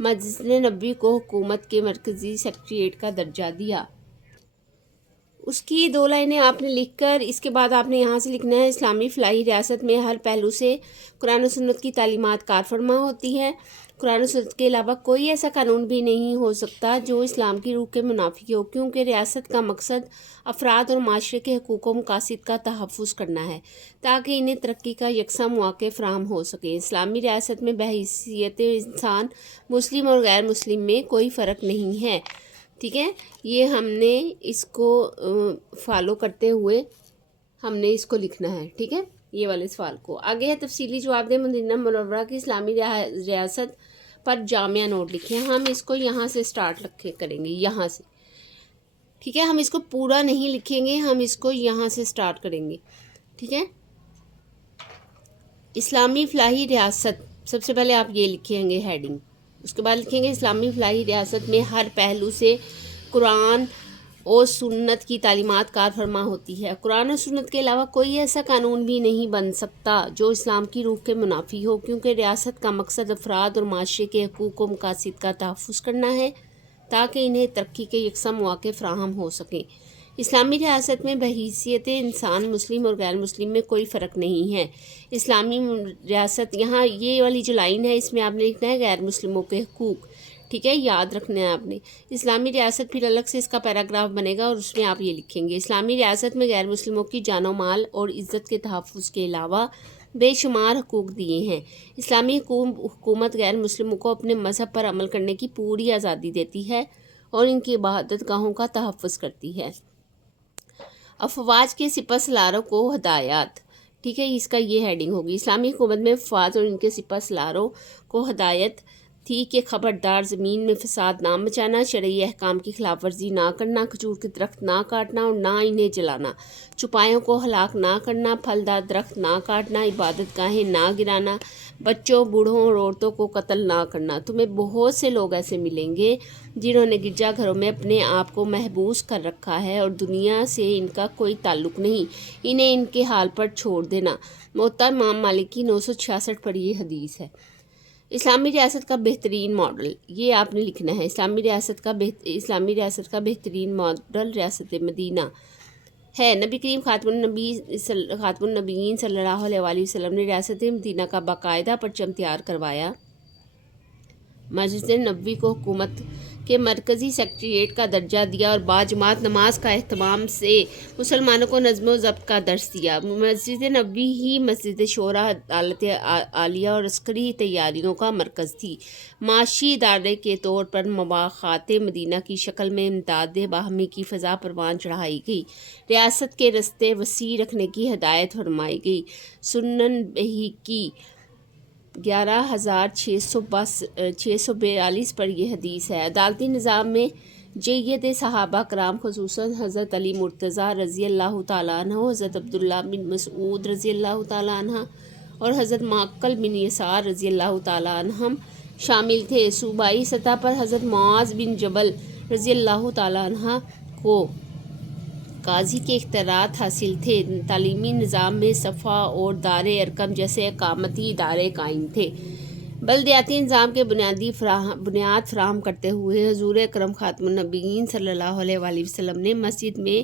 مسجد نبوی کو حکومت کے مرکزی سیکریٹریٹ کا درجہ دیا۔ اس کی 2 لائنیں آپ نے لکھ کر اس کے بعد آپ نے یہاں سے لکھنا ہے اسلامی فلاحی ریاست میں ہر پہلو سے قرآن و سنت کی تعلیمات کار فرما ہوتی ہے۔ قرآن و سنت کے علاوہ کوئی ایسا قانون بھی نہیں ہو سکتا جو اسلام کی روح کے منافی ہو، کیونکہ ریاست کا مقصد افراد اور معاشرے کے حقوق و مقاصد کا تحفظ کرنا ہے تاکہ انہیں ترقی کا یکساں مواقع فراہم ہو سکیں۔ اسلامی ریاست میں بحیثیت انسان مسلم اور غیر مسلم میں کوئی فرق نہیں ہے۔ ٹھیک ہے، یہ ہم نے اس کو فالو کرتے ہوئے ہم نے اس کو لکھنا ہے۔ ٹھیک ہے، یہ والے سوال کو آگے ہے تفصیلی جواب دیں مدینہ منورہ کی اسلامی ریاست پر جامعہ نوٹ لکھیں۔ ہم اس کو یہاں سے سٹارٹ کریں گے، یہاں سے۔ ٹھیک ہے، ہم اس کو پورا نہیں لکھیں گے، ہم اس کو یہاں سے سٹارٹ کریں گے۔ ٹھیک ہے، اسلامی فلاحی ریاست، سب سے پہلے آپ یہ لکھیں گے ہیڈنگ، اس کے بعد لکھیں گے اسلامی فلاحی ریاست میں ہر پہلو سے قرآن اور سنت کی تعلیمات کار فرما ہوتی ہے۔ قرآن اور سنت کے علاوہ کوئی ایسا قانون بھی نہیں بن سکتا جو اسلام کی روح کے منافی ہو، کیونکہ ریاست کا مقصد افراد اور معاشرے کے حقوق و مقاصد کا تحفظ کرنا ہے تاکہ انہیں ترقی کے یکساں مواقع فراہم ہو سکیں۔ اسلامی ریاست میں بحیثیت انسان مسلم اور غیر مسلم میں کوئی فرق نہیں ہے۔ اسلامی ریاست، یہاں یہ والی جو لائن ہے اس میں آپ نے لکھنا ہے غیر مسلموں کے حقوق۔ ٹھیک ہے، یاد رکھنا ہے آپ نے۔ اسلامی ریاست پھر الگ سے اس کا پیراگراف بنے گا اور اس میں آپ یہ لکھیں گے اسلامی ریاست میں غیر مسلموں کی جان و مال اور عزت کے تحفظ کے علاوہ بے شمار حقوق دیے ہیں۔ اسلامی حکومت غیر مسلموں کو اپنے مذہب پر عمل کرنے کی پوری آزادی دیتی ہے اور ان کی عبادت گاہوں کا تحفظ کرتی ہے۔ افواج کے سپہ سالاروں کو ہدایات۔ ٹھیک ہے، اس کا یہ ہیڈنگ ہوگی۔ اسلامی حکومت میں افواج اور ان کے سپہ سالاروں کو ہدایت تھی کہ خبردار زمین میں فساد نہ مچانا، شرعی احکام کی خلاف ورزی نہ کرنا، کھجور کے درخت نہ کاٹنا اور نہ انہیں جلانا، چوپایوں کو ہلاک نہ کرنا، پھلدار درخت نہ کاٹنا، عبادت گاہیں نہ گرانا، بچوں، بوڑھوں اور عورتوں کو قتل نہ کرنا۔ تمہیں بہت سے لوگ ایسے ملیں گے جنہوں نے گرجا گھروں میں اپنے آپ کو محبوس کر رکھا ہے اور دنیا سے ان کا کوئی تعلق نہیں، انہیں ان کے حال پر چھوڑ دینا۔ موطا امام مالک کی 966 پر یہ حدیث ہے۔ اسلامی ریاست کا بہترین ماڈل، یہ آپ نے لکھنا ہے اسلامی ریاست کا بہترین ماڈل ریاست مدینہ ہے۔ نبی کریم خاتم النبیین صلی اللہ علیہ وآلہ وسلم نے ریاست مدینہ کا باقاعدہ پرچم تیار کروایا۔ مسجد نبوی کو حکومت کے مرکزی سیکریٹریٹ کا درجہ دیا اور باجماعت نماز کا اہتمام سے مسلمانوں کو نظم و ضبط کا درس دیا۔ مسجد نبوی ہی مسجد شورا، عدالت عالیہ اور عسکری تیاریوں کا مرکز تھی۔ معاشی ادارے کے طور پر مواخات مدینہ کی شکل میں امداد باہمی کی فضا پروان چڑھائی گئی۔ ریاست کے رستے وسیع رکھنے کی ہدایت فرمائی گئی۔ سنن بہقی 11,642 پر یہ حدیث ہے۔ عدالتی نظام میں جید صحابہ کرام خصوصاً حضرت علی مرتضیٰ رضی اللہ تعالیٰ عنہ، حضرت عبداللہ بن مسعود رضی اللہ تعالیٰ عنہ اور حضرت معقل بن یسار رضی اللہ تعالیٰ عنہم شامل تھے۔ صوبائی سطح پر حضرت معاذ بن جبل رضی اللہ تعالیٰ عنہ کو قاضی کے اختیارات حاصل تھے۔ تعلیمی نظام میں صفا اور دار ارقم جیسے اقامتی ادارے قائم تھے۔ بلدیاتی نظام کے بنیاد فراہم کرتے ہوئے حضور اکرم خاتم النبیین صلی اللہ علیہ وآلہ وسلم نے مسجد میں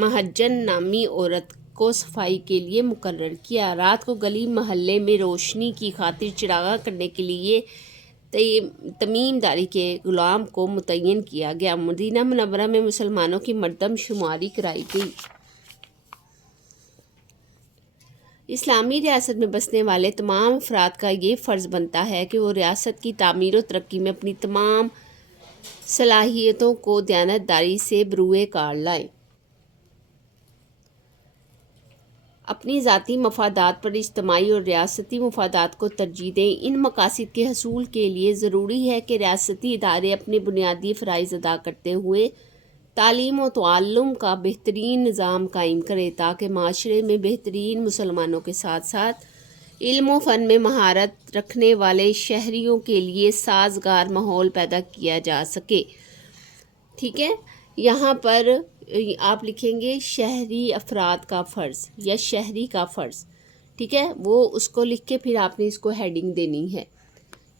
مہجن نامی عورت کو صفائی کے لیے مقرر کیا۔ رات کو گلی محلے میں روشنی کی خاطر چراغاں کرنے کے لیے تمیم داری کے غلام کو متعین کیا گیا۔ مدینہ منورہ میں مسلمانوں کی مردم شماری کرائی گئی۔ اسلامی ریاست میں بسنے والے تمام افراد کا یہ فرض بنتا ہے کہ وہ ریاست کی تعمیر و ترقی میں اپنی تمام صلاحیتوں کو دیانت داری سے بروئے کار لائیں۔ اپنی ذاتی مفادات پر اجتماعی اور ریاستی مفادات کو ترجیح دیں۔ ان مقاصد کے حصول کے لیے ضروری ہے کہ ریاستی ادارے اپنے بنیادی فرائض ادا کرتے ہوئے تعلیم و تعلم کا بہترین نظام قائم کریں تاکہ معاشرے میں بہترین مسلمانوں کے ساتھ ساتھ علم و فن میں مہارت رکھنے والے شہریوں کے لیے سازگار ماحول پیدا کیا جا سکے۔ ٹھیک ہے، یہاں پر آپ لکھیں گے شہری افراد کا فرض یا شہری کا فرض۔ ٹھیک ہے، وہ اس کو لکھ کے پھر آپ نے اس کو ہیڈنگ دینی ہے۔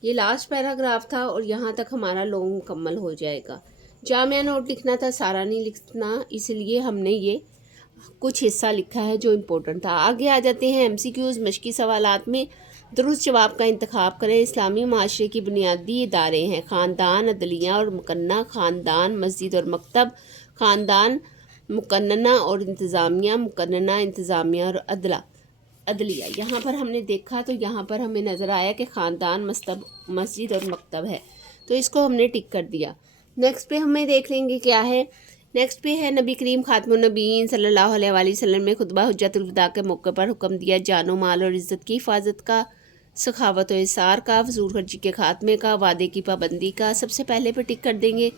یہ لاسٹ پیراگراف تھا اور یہاں تک ہمارا لوگ مکمل ہو جائے گا۔ جامعہ نوٹ لکھنا تھا، سارا نہیں لکھنا، اس لیے ہم نے یہ کچھ حصہ لکھا ہے جو امپورٹنٹ تھا۔ آگے آ جاتے ہیں MCQs، مشقی سوالات میں درست جواب کا انتخاب کریں۔ اسلامی معاشرے کی بنیادی ادارے ہیں خاندان، عدلیہ اور مقننہ، خاندان، مسجد اور مکتب، خاندان، مقننہ اور انتظامیہ، مقننہ، انتظامیہ اور عدلیہ۔ یہاں پر ہم نے دیکھا تو یہاں پر ہمیں نظر آیا کہ خاندان، مسجد اور مکتب ہے، تو اس کو ہم نے ٹک کر دیا۔ نیکسٹ پہ ہمیں دیکھ لیں گے کیا ہے۔ نیکسٹ پہ ہے نبی کریم خاتم النبیین صلی اللہ علیہ وآلہ وسلم نے خطبہ حجت الوداع کے موقع پر حکم دیا جان و مال اور عزت کی حفاظت کا، سخاوت و احسار کا، فضول خرچی کے خاتمے کا، وعدے کی پابندی کا۔ سب سے پہلے پہ ٹک کر دیں گے۔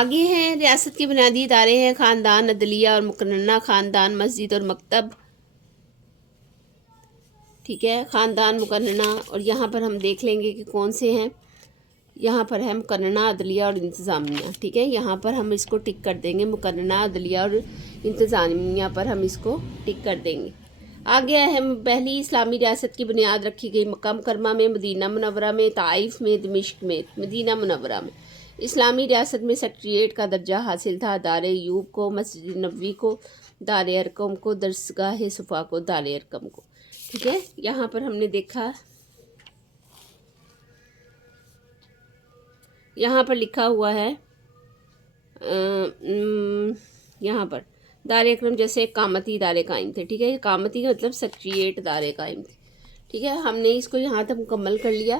آگے ہیں ریاست کے بنیادی ادارے ہیں خاندان، عدلیہ اور مقننہ، خاندان، مسجد اور مکتب، ٹھیک ہے، خاندان، مقننہ، اور یہاں پر ہم دیکھ لیں گے کہ کون سے ہیں۔ یہاں پر ہے مقننہ، عدلیہ اور انتظامیہ، ٹھیک ہے، یہاں پر ہم اس کو ٹک کر دیں گے، مقننہ، عدلیہ اور انتظامیہ پر ہم اس کو ٹک کر دیں گے۔ آگے اہم پہلی اسلامی ریاست کی بنیاد رکھی گئی مکہ مکرمہ میں، مدینہ منورہ میں، طائف میں، دمشق میں۔ مدینہ منورہ میں اسلامی ریاست میں سیکریٹریٹ کا درجہ حاصل تھا دار ایوب کو، مسجد نبوی کو، دار ارقم کو، درسگاہ صفا کو، دار ارقم کو، ٹھیک ہے۔ یہاں پر ہم نے دیکھا، یہاں پر لکھا ہوا ہے، یہاں پر دار اکرم جیسے قامتی ادارے قائم تھے، ٹھیک ہے، قامتی کا مطلب سیکریٹریٹ ادارے قائم تھے، ٹھیک ہے۔ ہم نے اس کو یہاں تک مکمل کر لیا،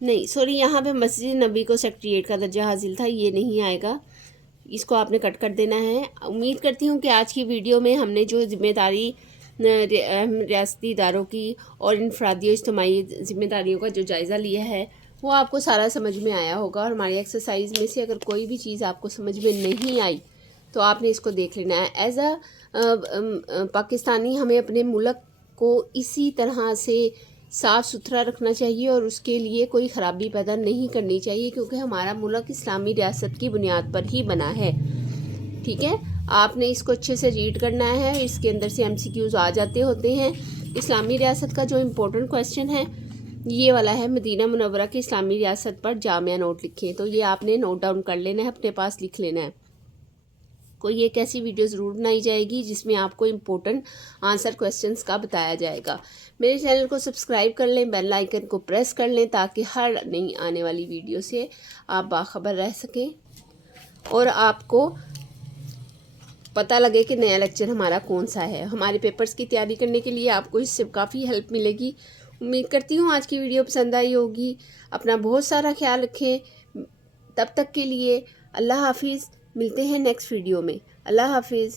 نہیں سوری، یہاں پہ مسجد نبی کو سیکریٹریٹ کا درجہ حاصل تھا، یہ نہیں آئے گا، اس کو آپ نے کٹ کر دینا ہے۔ امید کرتی ہوں کہ آج کی ویڈیو میں ہم نے جو ذمہ داری ریاستی اداروں کی اور انفرادی و اجتماعی ذمہ داریوں کا جو جائزہ لیا ہے وہ آپ کو سارا سمجھ میں آیا ہوگا، اور ہماری ایکسرسائز میں سے اگر کوئی بھی چیز آپ کو سمجھ میں نہیں آئی تو آپ نے اس کو دیکھ لینا ہے۔ ایز اے پاکستانی ہمیں اپنے ملک کو اسی طرح سے صاف ستھرا رکھنا چاہیے اور اس کے لیے کوئی خرابی پیدا نہیں کرنی چاہیے، کیونکہ ہمارا ملک اسلامی ریاست کی بنیاد پر ہی بنا ہے، ٹھیک ہے۔ آپ نے اس کو اچھے سے ریڈ کرنا ہے، اس کے اندر سے MCQs آ جاتے ہوتے ہیں۔ اسلامی ریاست کا جو امپورٹنٹ کویسچن ہے یہ والا ہے، مدینہ منورہ کی اسلامی ریاست پر جامعہ نوٹ لکھیں، تو یہ آپ نے نوٹ ڈاؤن کر لینا ہے، اپنے پاس لکھ لینا ہے۔ کوئی ایک ایسی ویڈیو ضرور بنائی جائے گی جس میں آپ کو امپورٹنٹ آنسر کویسچنس کا بتایا جائے گا۔ میرے چینل کو سبسکرائب کر لیں، بیل آئیکن کو پریس کر لیں تاکہ ہر نئی آنے والی ویڈیو سے آپ باخبر رہ سکیں اور آپ کو پتہ لگے کہ نیا لیکچر ہمارا کون سا ہے۔ ہمارے پیپرز کی تیاری کرنے کے لیے آپ کو اس سے کافی ہیلپ ملے گی۔ امید کرتی ہوں آج کی ویڈیو پسند آئی ہوگی۔ اپنا بہت سارا خیال رکھیں، تب تک کے لیے اللہ حافظ، ملتے ہیں نیکسٹ ویڈیو میں، اللہ حافظ۔